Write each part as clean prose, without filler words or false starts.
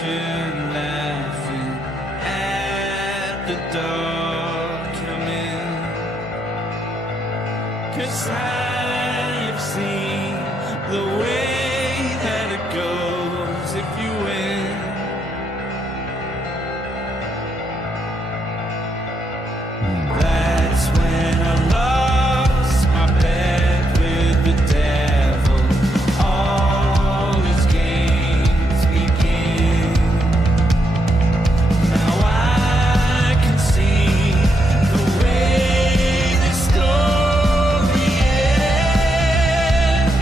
ocean, laughing at the dark coming. 'Cause I've seen the way that it goes if you win. That's when I lost my bet with the devil. All his games begin. Now I can see the way this story ends.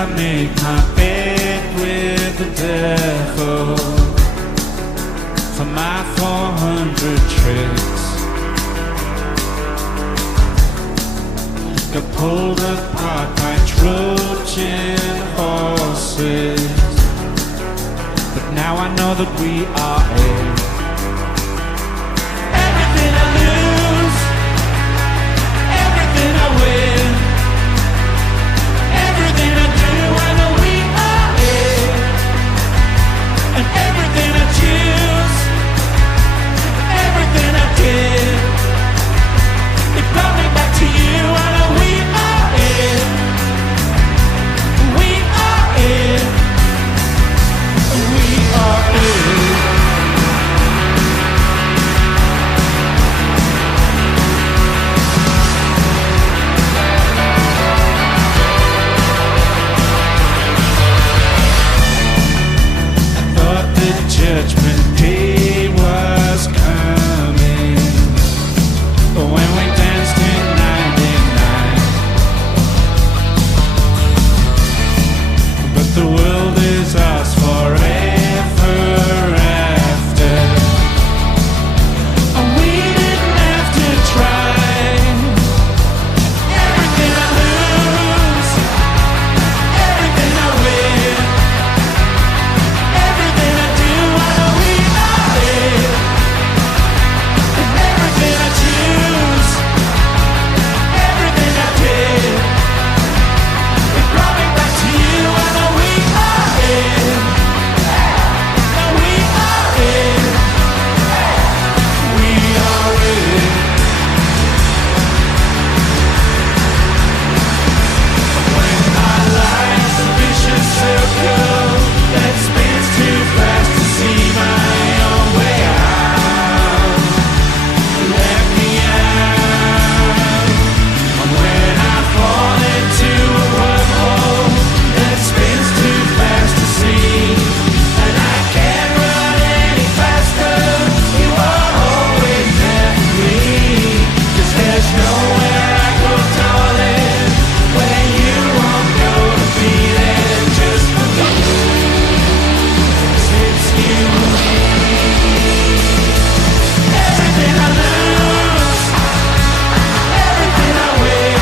I make my bed with the devil for my 400 tricks. Got pulled apart by Trojan horses, but now I know that we are it. Everything I lose, everything I win, everything I do, I know we are it. And everything I choose, everything I did, it brought me back to you. I know we are it. We are it. We are it. I thought the judgment day was coming when we danced in '99, but the world is ours forever after, and we didn't have to try. Everything I lose, everything I win, everything I do, I know we are it. And everything I choose, everything I did, it brought me back to you. I know we are it. No, we are it. We are it. When our life's a vicious circle that spins too fast to see my own way out, let me out. And when I fall into a wormhole that spins too fast to see, and I can't run any faster, you are always there for me. 'Cause there's nowhere I go, darling, where you won't go to be there just for me. 'Cause it's you and me. Everything I lose, everything I win,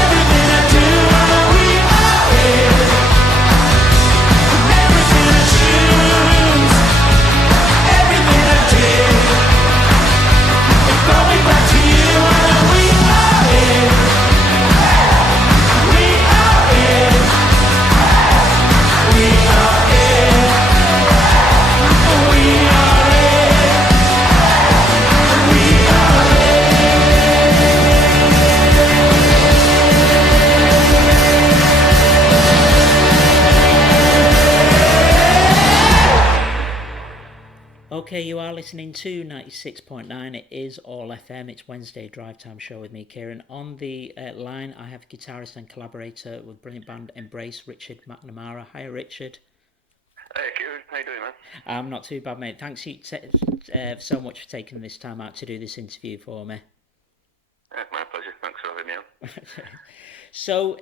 everything I do, I know we are it. And everything I choose, everything I did, it brought me back to you. I know we are it. We are it. We are it. We are it. We are Okay, you are listening to 96.9. It is All FM. It's Wednesday Drive Time Show with me, Kieran. On the line, I have guitarist and collaborator with brilliant band Embrace, Richard McNamara. Hi, Richard. Hey, Kieran. How you doing, man? I'm not too bad, mate. Thanks so much for taking this time out to do this interview for me. My pleasure. Thanks for having me on. So,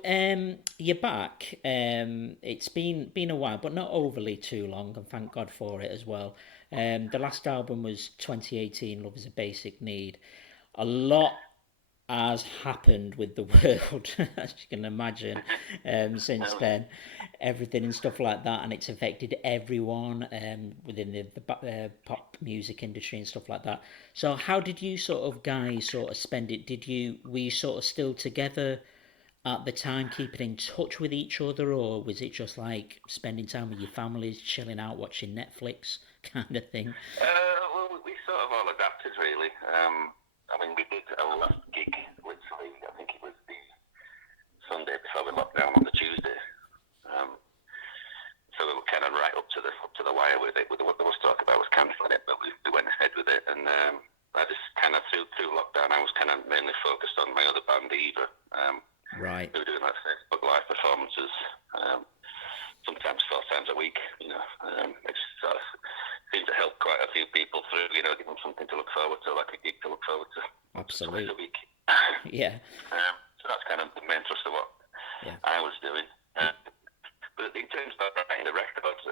you're back. It's been a while, but not overly too long, and thank God for it as well. The last album was 2018, Love is a Basic Need. A lot has happened with the world, as you can imagine, since then. Everything and stuff like that, and it's affected everyone within the pop music industry and stuff like that. So how did you guys spend it? Were you sort of still together at the time, keeping in touch with each other, or was it just like spending time with your families, chilling out, watching Netflix kind of thing? Well, we sort of all adapted, really. I mean, we did our last gig, literally, I think it was the Sunday before the lockdown on the Tuesday. So we were kind of right up to the wire with it. What there was talk about was cancelling it, but we went ahead with it. And I just kind of through lockdown, I was kind of mainly focused on my other band, Eva. Right. We were doing like Facebook Live performances, sometimes 4 times a week. It sort of seemed to help quite a few people through. Give them something to look forward to, like a gig to look forward to. Absolutely. Twice a week. Yeah. So that's kind of the main thrust of what Yeah. I was doing. But in terms of writing the records,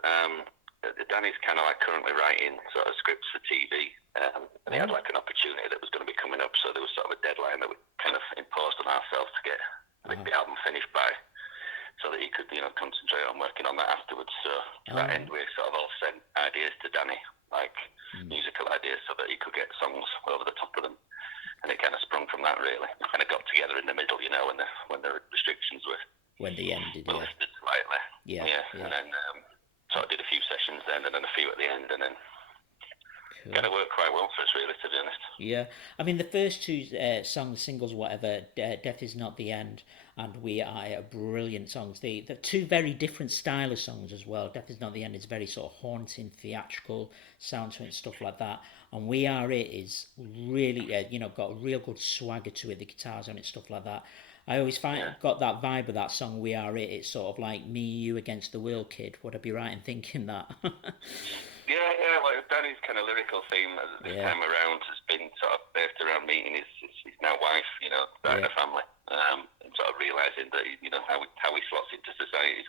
Danny's kind of like currently writing sort of scripts for TV, and he had like an opportunity that was going to be coming up, so there was sort of a deadline that we kind of imposed on ourselves to get the album finished by, so that he could, concentrate on working on that afterwards. So to that end, we sort of all sent ideas to Danny, like musical ideas, so that he could get songs over the top of them. And it kind of sprung from that, really. We kind of got together in the middle, when the restrictions were ended. lifted slightly. Yeah. And then sort of did a few sessions then, and then a few at the end, and then kind of worked quite well for us, really, to be honest. Yeah, I mean the first two singles, whatever, "Death Is Not the End" and "We Are" are brilliant songs. The two very different style of songs as well. "Death Is Not the End" is very sort of haunting, theatrical sound to it and stuff like that. And "We Are It" is really, got a real good swagger to it. The guitars on it, stuff like that. I always got that vibe of that song "We Are It." It's sort of like me, you against the world, kid. Would I be right in thinking that? Yeah. Like Danny's kind of lyrical theme this time around has been sort of based around meeting his now wife, starting a family, and sort of realising that how he slots into society is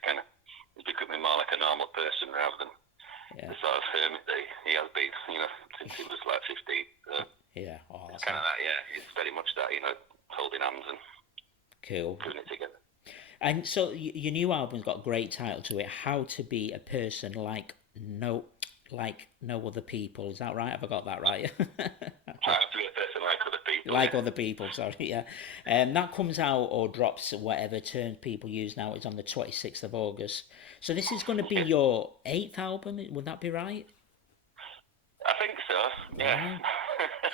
becoming more like a normal person rather than the sort of hermit that he has been, since he was like 15. It's kind of that, it's very much that, holding hands and cool. doing it together. And so your new album's got a great title to it, "How to Be a Person Like No Other People." Is that right? Have I got that right? How to be a person like other people. Like other people, sorry, yeah. That comes out or drops, whatever term people use now. It's on the 26th of August. So this is going to be your 8th album, would that be right? I think so, yeah.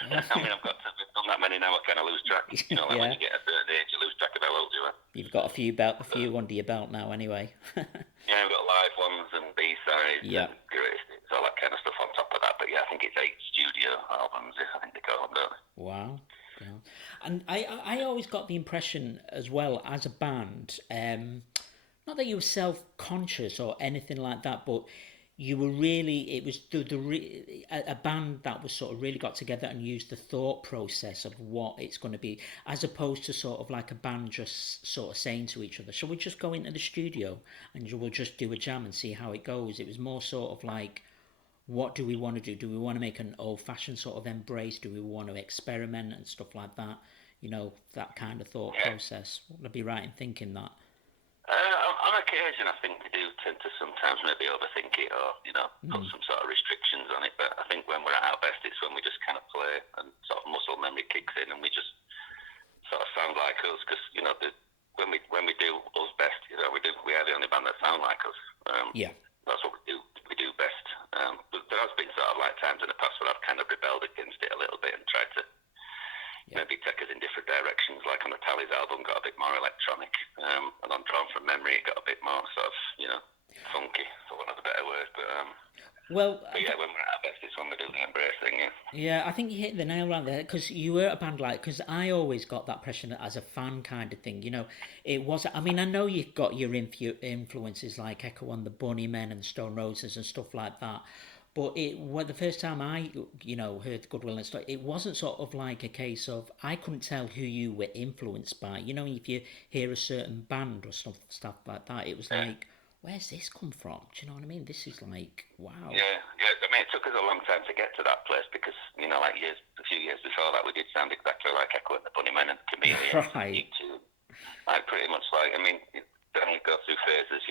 I mean, I've got to have done that many now, I kind of lose track. When you get a certain age, you lose track of how old you are. You've got a few under your belt now, anyway. Yeah, we've got live ones and B-sides and greatest hits, all that kind of stuff on top of that. But yeah, I think it's 8 studio albums, I think they call them, don't they? Wow. Yeah. And I always got the impression as well, as a band, not that you were self-conscious or anything like that, but you were really, it was a band that was sort of really got together and used the thought process of what it's going to be, as opposed to sort of like a band just sort of saying to each other, shall we just go into the studio and we'll just do a jam and see how it goes. It was more sort of like, what do we want to do? Do we want to make an old-fashioned sort of embrace? Do we want to experiment and stuff like that? That kind of thought process. Would I be right in thinking that? On occasion, I think we do tend to sometimes maybe overthink it or, put some sort of restrictions on it. But I think when we're at our best, it's when we just kind of play and sort of muscle memory kicks in and we just sort of sound like us. Because, when we do us best, we are the only band that sound like us. That's what we do best. But there has been sort of like times in the past where I've kind of rebelled against it a little bit and tried to maybe take us in different directions. Like on the Tally's album, got a bit more electronic, and on Drawn From Memory, it got a bit more sort of, funky, for want of a better word. But when we're at our best, it's when we do the embrace thing. Yeah, I think you hit the nail right there, because you were a band because I always got that impression that as a fan kind of thing, it was. I mean, I know you've got your influences like Echo and the Bunnymen and Stone Roses and stuff like that. But the first time I, heard Goodwill and stuff, it wasn't sort of like a case of, I couldn't tell who you were influenced by. If you hear a certain band or stuff like that, it was like, where's this come from? Do you know what I mean? This is like, wow. Yeah. I mean, it took us a long time to get to that place because, a few years before that, we did sound exactly like Echo and the Bunnymen and Chameleons. Right. Like pretty much like, I mean, Danny go through phases,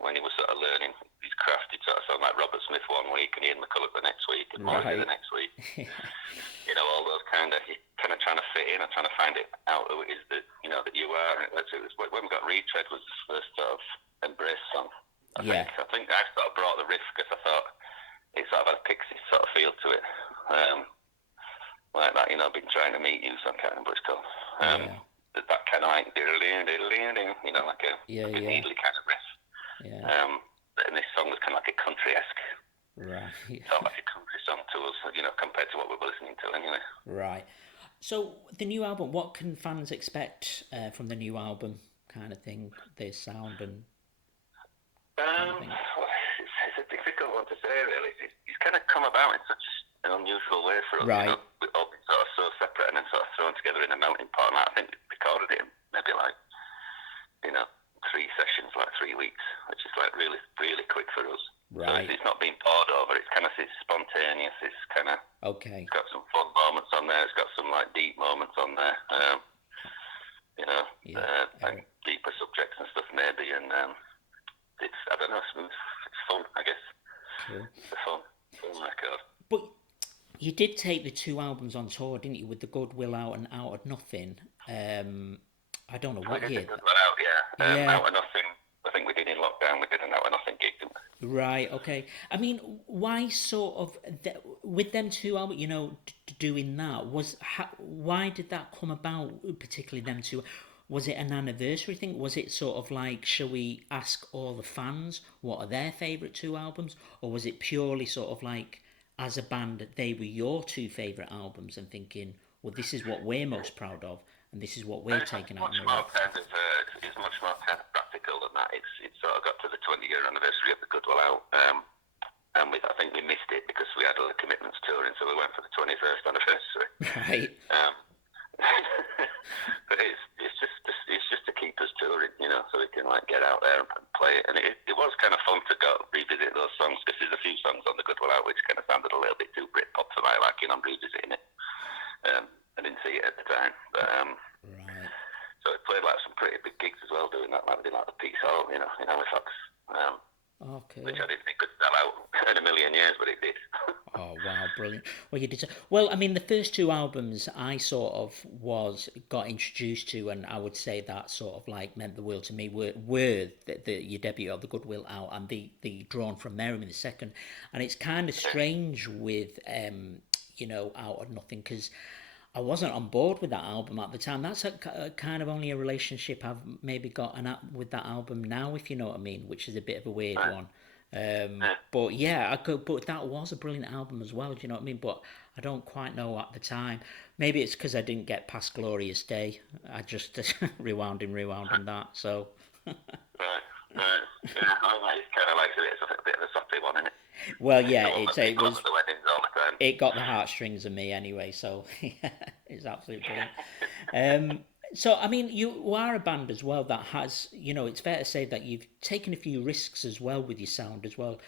when he was sort of learning his craft, he'd sort of sound like Robert Smith one week and Ian McCulloch the next week and Morrissey the next week. All those kind of trying to fit in and trying to find it out who it is that, that you are. And it was when we got Retread was the first sort of embrace song. I think I sort of brought the riff because I thought it sort of had a Pixies sort of feel to it. Like that, I've been trying to meet you, so I can't remember what it's called. That kind of like like a needly kind of riff. And this song was kind of like a country-esque. Right. Felt like a country song to us, compared to what we were listening to anyway. Right. So the new album, what can fans expect from the new album, kind of thing? The sound and. It's a difficult one to say, really. It's kind of come about in such an unusual way for us. Right. We've all been sort of so separate and then sort of thrown together in a melting pot. And I think we recorded it maybe like, 3 weeks, which is like really, really quick for us. Right. So it's not being poured over. It's kind of spontaneous. It's kind of Okay. got some fun moments on there. It's got some like deep moments on there. Like deeper subjects and stuff maybe. And it's I don't know. It's fun, I guess. Cool. It's a fun record. But you did take the 2 albums on tour, didn't you? With the Goodwill Out and Out of Nothing. I don't know what We did year. the Goodwill Out, yeah. Yeah. Out of Nothing. I think we did in lockdown. We did an Out of Nothing gig, didn't we? Right. Okay. I mean, why sort of with them 2 albums? Doing that why did that come about? Particularly them 2. Was it an anniversary thing? Was it sort of like, shall we ask all the fans what are their favourite 2 albums, or was it purely sort of like, as a band, they were your 2 favourite albums, and thinking, well, this is what we're most proud of, and this is what we're taking out on the road? It's much more kind of practical than that. It's sort of got to the 20-year anniversary of the Goodwill Out, and I think we missed it because we had other commitments touring, so we went for the 21st anniversary. Right. But it's just to keep us touring, so we can like get out there and play it. And it was kind of fun to go revisit those songs, because there's a few songs on the Goodwill Out which kind of sounded a little bit too Britpop for my liking. I'm revisiting it. I didn't see it at the time, but Right. so it played like some pretty big gigs as well, doing that. Like we did like the Peace Hall, in Halifax, Okay. which I didn't think could sell out in a million years, but it did. Oh wow, brilliant! Well, you did. Well, I mean, the first 2 albums I sort of got introduced to, and I would say that sort of like meant the world to me. Were your debut of the Goodwill Out and the Drawn from Merriman the second, and it's kind of strange with Out of Nothing, because I wasn't on board with that album at the time. That's a kind of only a relationship I've maybe got with that album now, if you know what I mean, which is a bit of a weird one. But yeah, but that was a brilliant album as well. Do you know what I mean? But I don't quite know at the time. Maybe it's because I didn't get past Glorious Day. I just rewound that. So. Right. Yeah, it's kind of like it's a bit of a soppy one, isn't it? Well, yeah, it was. The weddings all the time. It got the heartstrings of me anyway, so yeah, it's absolutely brilliant. So, I mean, you are a band as well that has, it's fair to say that you've taken a few risks as well with your sound as well,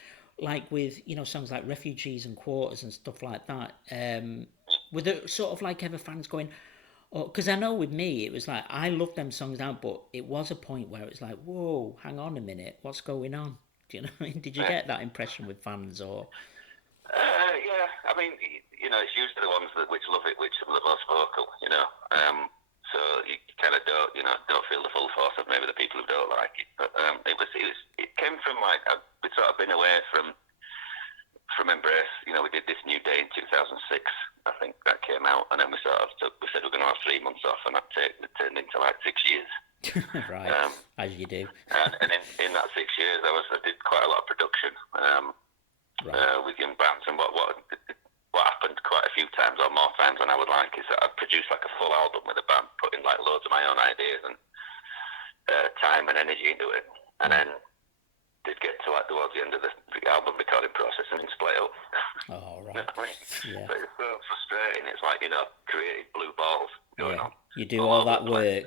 like with, songs like Refugees and Quarters and stuff like that. Were there sort of like ever fans going, because I know with me, it was like, I loved them songs out, but it was a point where it was like, whoa, hang on a minute, what's going on? Do you know what I mean? Did you get that impression with fans, or? Yeah, I mean, it's usually the ones which love it, which are the most vocal, so you kind of don't feel the full force of maybe the people who don't like it. But it came from like we'd sort of been away from Embrace. We did This New Day in 2006. I think that came out, and then we said we're going to have 3 months off, and that turned into like 6 years. Right, as you do. And in that 6 years, I did quite a lot of production with young bands, and what happened quite a few times, or more times than I would like, is that I'd produce like a full album with a band, putting like loads of my own ideas and time and energy into it, and then they'd get to like towards the end of the album recording process and then split up. Oh, right. Yeah. So it's so frustrating. It's like, creating blue balls going on. You do all that work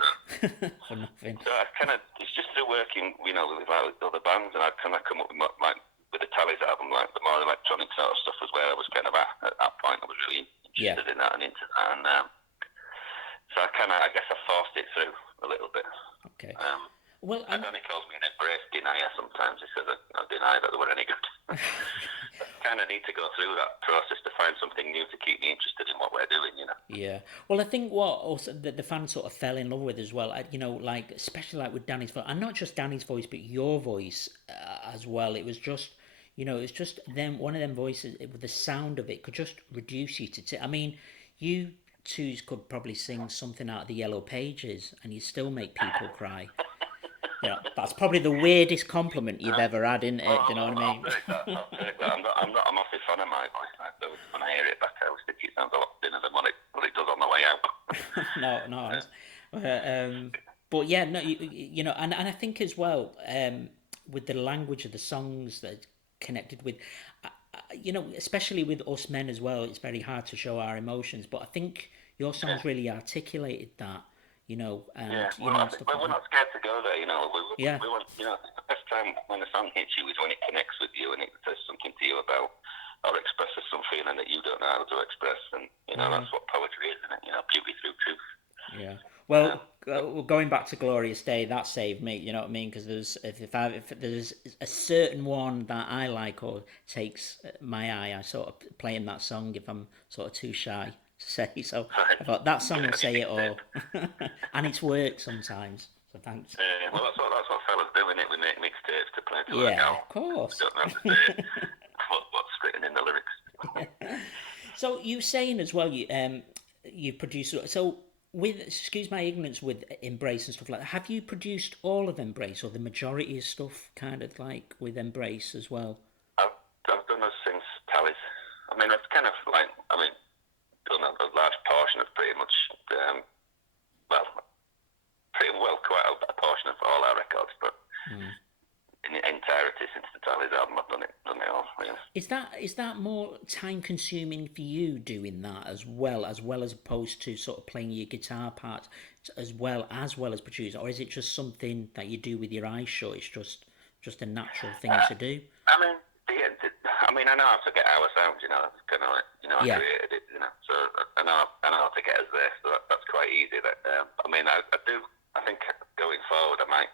for nothing. So it's just through working, with like other bands, and I kind of come up with with the Tallies album, like the more electronic sort of stuff was where I was kind of at that point. I was really interested in that and into that, and so I guess I forced it through a little bit. Okay. Well, and then he calls me an Embrace denier sometimes. He says I deny that they were any good. I kind of need to go through that process to find something new to keep me interested in what we're doing, Yeah. Well, I think what also the fans sort of fell in love with as well, like especially like with Danny's voice, and not just Danny's voice, but your voice as well. It was just, it's just them, one of them voices with the sound of it could just reduce you to. I mean, you twos could probably sing something out of the Yellow Pages, and you still make people cry. That's probably the weirdest compliment you've ever had, isn't it? Do you know what I mean? I'll take that. I'm not a massive fan of my voice. When I hear it back, I always think it sounds a lot thinner than what it does on the way out. No. But yeah, no, and I think as well, with the language of the songs that connected with, especially with us men as well, it's very hard to show our emotions. But I think your songs really articulated that. and Yeah, stuff well, like we're that. not scared to go there. Yeah, We want, the best time when the song hits you is when it connects with you and it says something to you about or expresses some feeling that you don't know how to express, and that's what poetry is, isn't it? Beauty through truth. yeah. Well, going back to Glorious Day, that saved me. You know what I mean? Because if there's a certain one that I like or takes my eye, I sort of playing that song if I'm sort of too shy to say. So I thought that song will say it all, and it's worked sometimes. So thanks. Well, that's what fellas do, innit? We make mixtapes to play to our Yeah, gal. of course. Don't have to say what's written in the lyrics. So you saying as well, you produce so with excuse my ignorance with Embrace and stuff like that. Have you produced all of Embrace or the majority of stuff, kind of like with Embrace as well? I've done this since Tallies. I mean, it's kind of like done a large portion of pretty much quite a portion of all our records, but in the entirety since the Tallies album, I've done it all. Really. Is that more time consuming for you doing that as well as opposed to sort of playing your guitar part as well as producing, or is it just something that you do with your eyes shut? It's just a natural thing to do. I know how to get our sound. It's kind of like I Yeah. created it. So I know how to get us there. So that's quite easy. I do. I think going forward, I might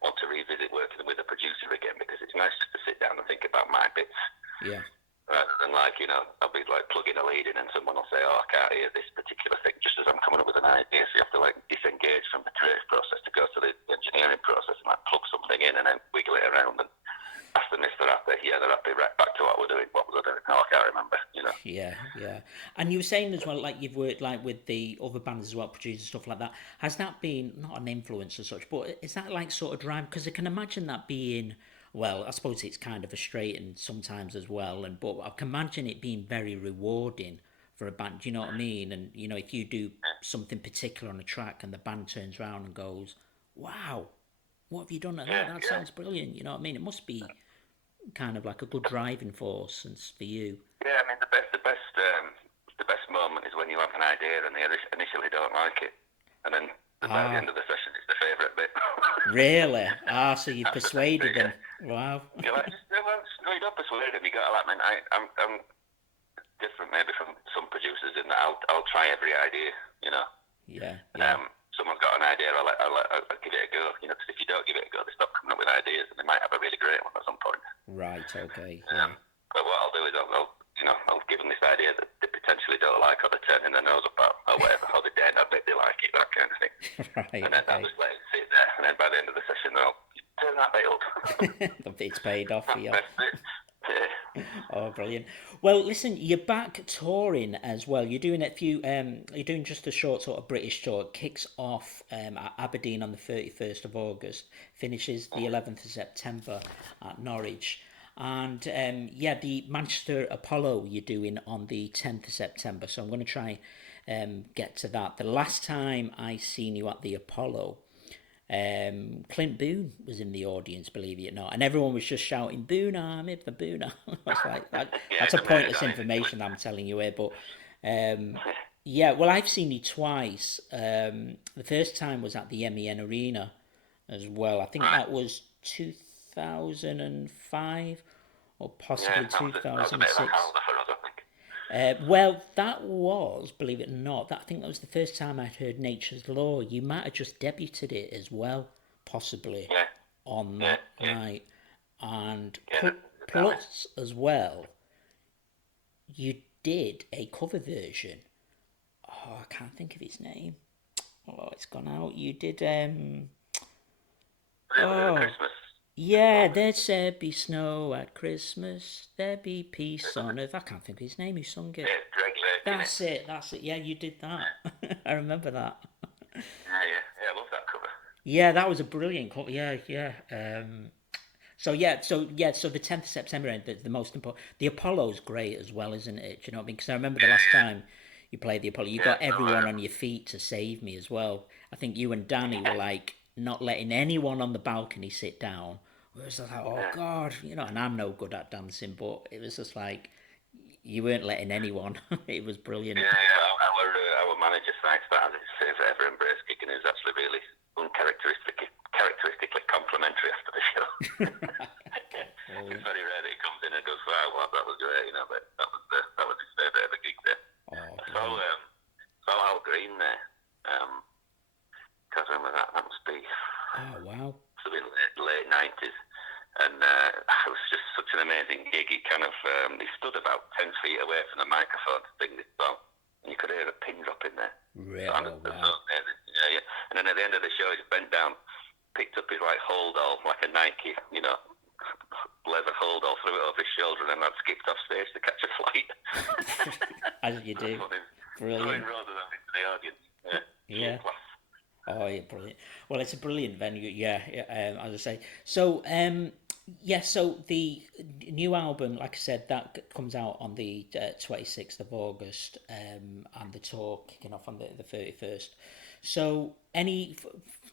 want to revisit working with a producer again, because it's nice just to sit down and think about my bits. Yeah. Rather than I'll be like plugging a lead in and someone will say, oh, I can't hear this particular thing just as I'm coming up with an idea. So you have to disengage from the creative process to go to the engineering process and plug something in and then wiggle it around and ask them if they're happy. Yeah, they're happy. Right back to what we're doing. What was I doing? Oh, I can't remember. Yeah, yeah. And you were saying as well, like you've worked like with the other bands as well, producing stuff like that. Has that been not an influence as such, but is that like sort of drive? Because I can imagine that being, well, I suppose it's kind of frustrating sometimes as well, but I can imagine it being very rewarding for a band. Do you know what I mean? And if you do something particular on a track and the band turns around and goes, "Wow, what have you done at that? That sounds brilliant." You know what I mean? It must be kind of like a good driving force for you. Yeah, I mean the best moment is when you have an idea and they initially don't like it, and then by the end of the session it's the favourite bit. Really? So you've persuaded them. Wow. You're like, no, you don't persuade them. You got to I'm different maybe from some producers in that I'll try every idea. Yeah. Someone's got an idea, I'll give it a go. Because if you don't give it a go, they stop coming up with ideas, and they might have a really great one at some point. Right. Okay. Yeah. But what I'll do is I'll give them this idea that they potentially don't like, or they're turning their nose about, or whatever, or they dare not admit they like it, that kind of thing. Right. And then I'll just let it sit there, and then by the end of the session, they'll turn that bit up. It's paid off for you. That's it. Yeah. Oh, brilliant. Well, listen, you're back touring as well. You're doing you're doing just a short sort of British tour. It kicks off at Aberdeen on the 31st of August, finishes the 11th of September at Norwich. And the Manchester Apollo you're doing on the 10th of September. So I'm going to try get to that. The last time I seen you at the Apollo, Clint Boone was in the audience, believe it or not, and everyone was just shouting "Boone Ahmed for Boone." That's like that's a pointless information I'm telling you here, but well, I've seen you twice. The first time was at the MEN Arena as well. I think that was 2005 or possibly 2006. Well, that was, believe it or not, I think that was the first time I'd heard Nature's Law. You might have just debuted it as well, possibly, on that night. And plus, as well, you did a cover version. Oh, I can't think of its name. Oh, it's gone out. You did, Christmas. Yeah, there'd be snow at Christmas, there'd be peace on earth. I can't think of his name, who sung it. Yeah, Greg Lake. That's it. Yeah, you did that. I remember that. Yeah, I love that cover. Yeah, that was a brilliant cover. Yeah. So the 10th of September, the most important. The Apollo's great as well, isn't it? Do you know what I mean? Because I remember the last time you played the Apollo, you got everyone on your feet to save me as well. I think you and Danny were like not letting anyone on the balcony sit down. It was like, oh God, and I'm no good at dancing, but it was just like you weren't letting anyone. It was brilliant. Yeah. Our manager writes that as his favourite ever Embrace gig, and he was actually really characteristically complimentary after the show. It's very rare that he comes in and goes, "Wow, well, that was great," you know. But that was his favourite ever gig there. I saw Al Green there. Because when was that? That must be. Oh wow! Must have been late 90s, and it was just such an amazing gig. He kind of he stood about 10 feet away from the microphone to sing this song, and you could hear a pin drop in there. Really? So, yeah. And then at the end of the show, he just bent down, picked up his like holdall, like a Nike, you know, leather holdall, threw it over his shoulder, and then that skipped off stage to catch a flight. As you do. Brilliant. Throwing roses out into the audience. Yeah. Oh, yeah, brilliant. Well, it's a brilliant venue, yeah, as I say. So, so the new album, like I said, that comes out on the 26th of August, and the tour kicking off on the 31st. So, any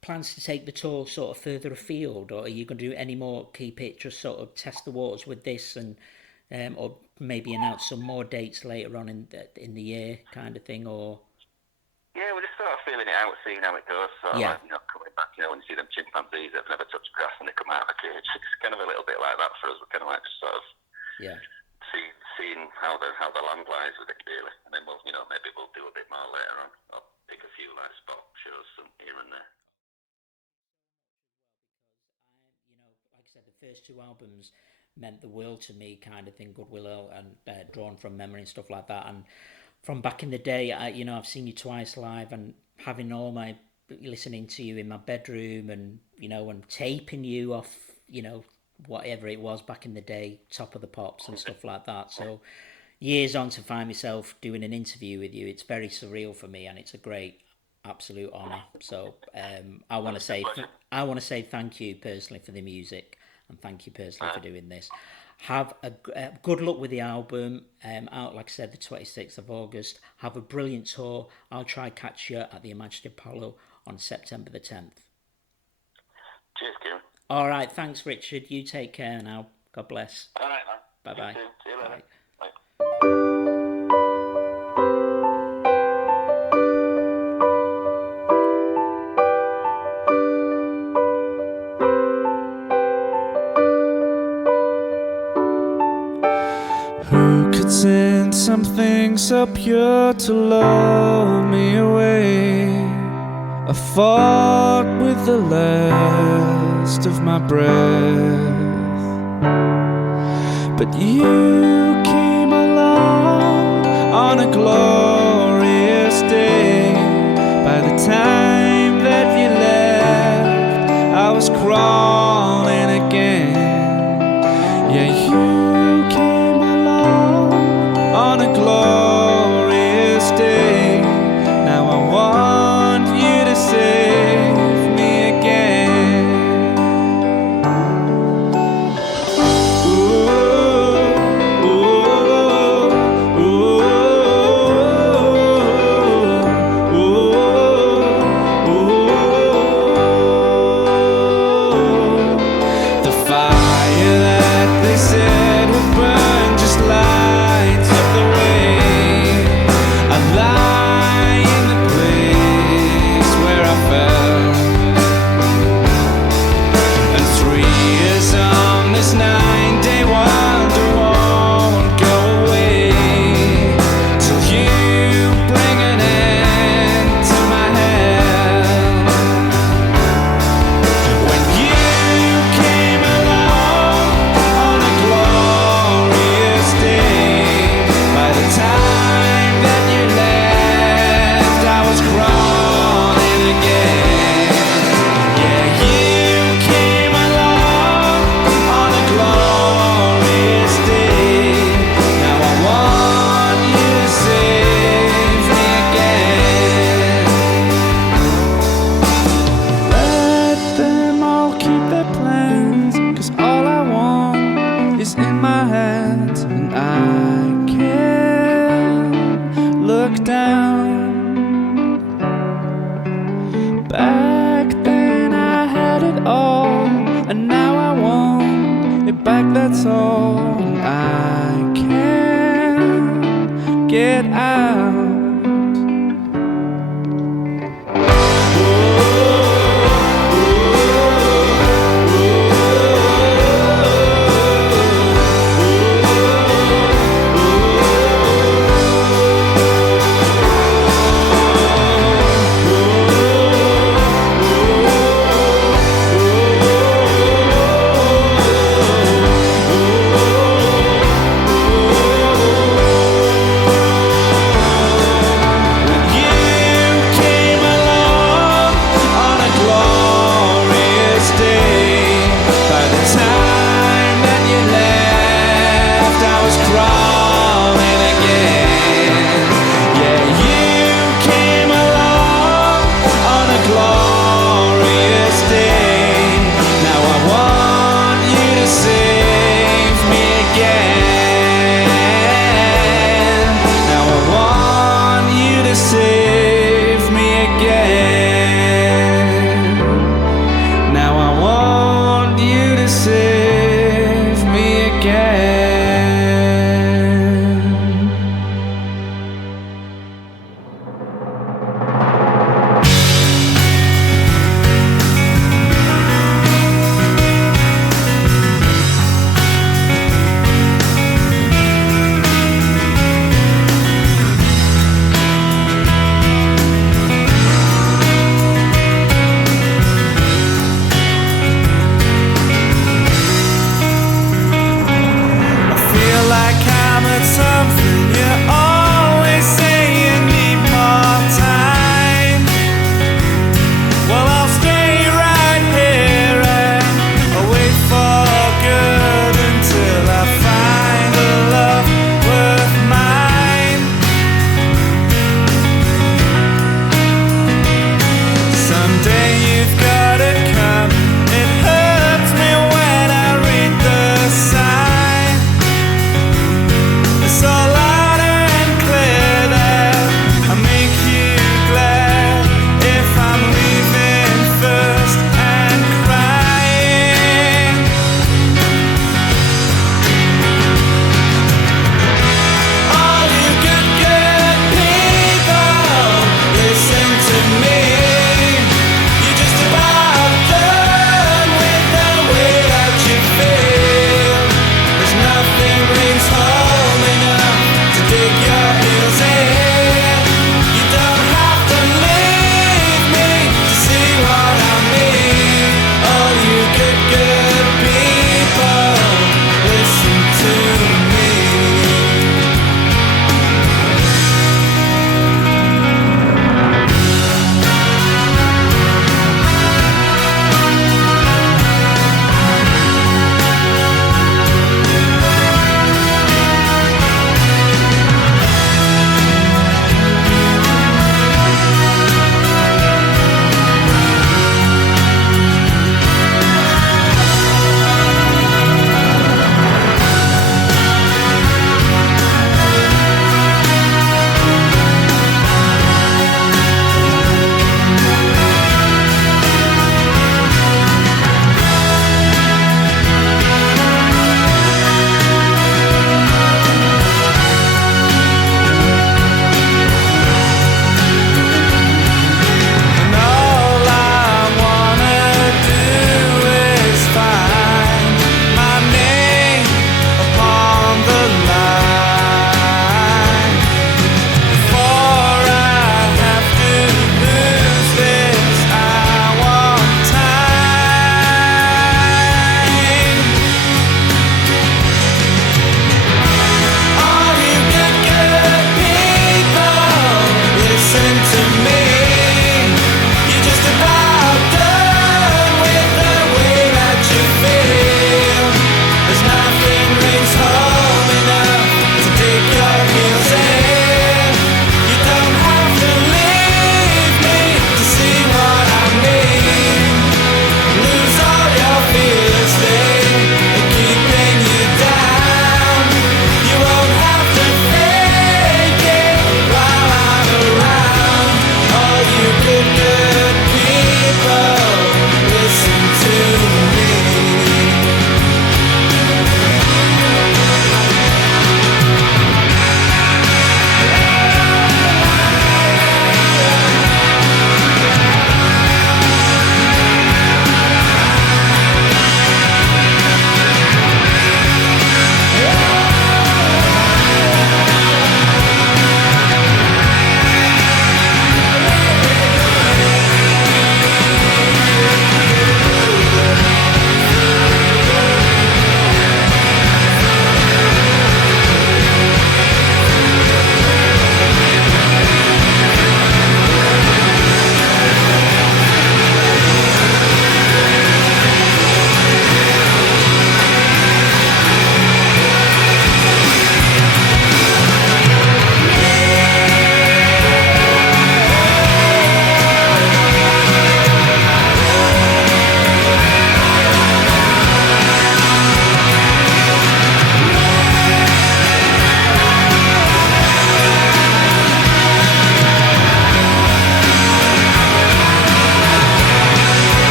plans to take the tour sort of further afield, or are you going to do any more, keep it, just sort of test the waters with this, and or maybe announce some more dates later on in the year kind of thing, or... Yeah, we're just sort of feeling it out, seeing how it goes. So, yeah. Coming back, when you see them chimpanzees that have never touched grass and they come out of a cage, it's kind of a little bit like that for us. We're kind of like just sort of seeing how the land lies with it, really. And then maybe we'll do a bit more later on. I'll pick a few like spot shows here and there. Like I said, the first two albums meant the world to me, kind of thing, Good Willow and Drawn from Memory and stuff like that. And from back in the day, I've seen you twice live, and having listening to you in my bedroom, and and taping you off, whatever it was back in the day, Top of the Pops and stuff like that. So years on to find myself doing an interview with you, it's very surreal for me, and it's a great, absolute honour. So I want to say thank you personally for the music, and thank you personally for doing this. Have a good luck with the album, out, like I said, the 26th of August. Have a brilliant tour. I'll try catch you at the Imagine Apollo on September the 10th. Cheers, Kieran. All right, thanks, Richard. You take care now. God bless. All right, man. Bye-bye. See you later. Bye. Who could send something so pure to lull me away? I fought with the last of my breath, but you came along on a glorious day. By the time that you left, I was crawling again. Yeah, you came on a glorious day. Now I want you to save me again. Ooh, ooh, ooh, ooh, ooh. The fire that they said would burn just lights up the way. I lie in the place where I fell, and 3 years on this 9-day wonder won't go away till you bring an end to my hell. When you came along on a glorious day, by the time that you left, I was crawling again. Yeah, you came along on a glorious day. Now I want you to save me again. Let them all keep their plans, 'cause all I want is in my hands, and I can't look down. Back then I had it all, and now I want it back, that's all. And I can't get out.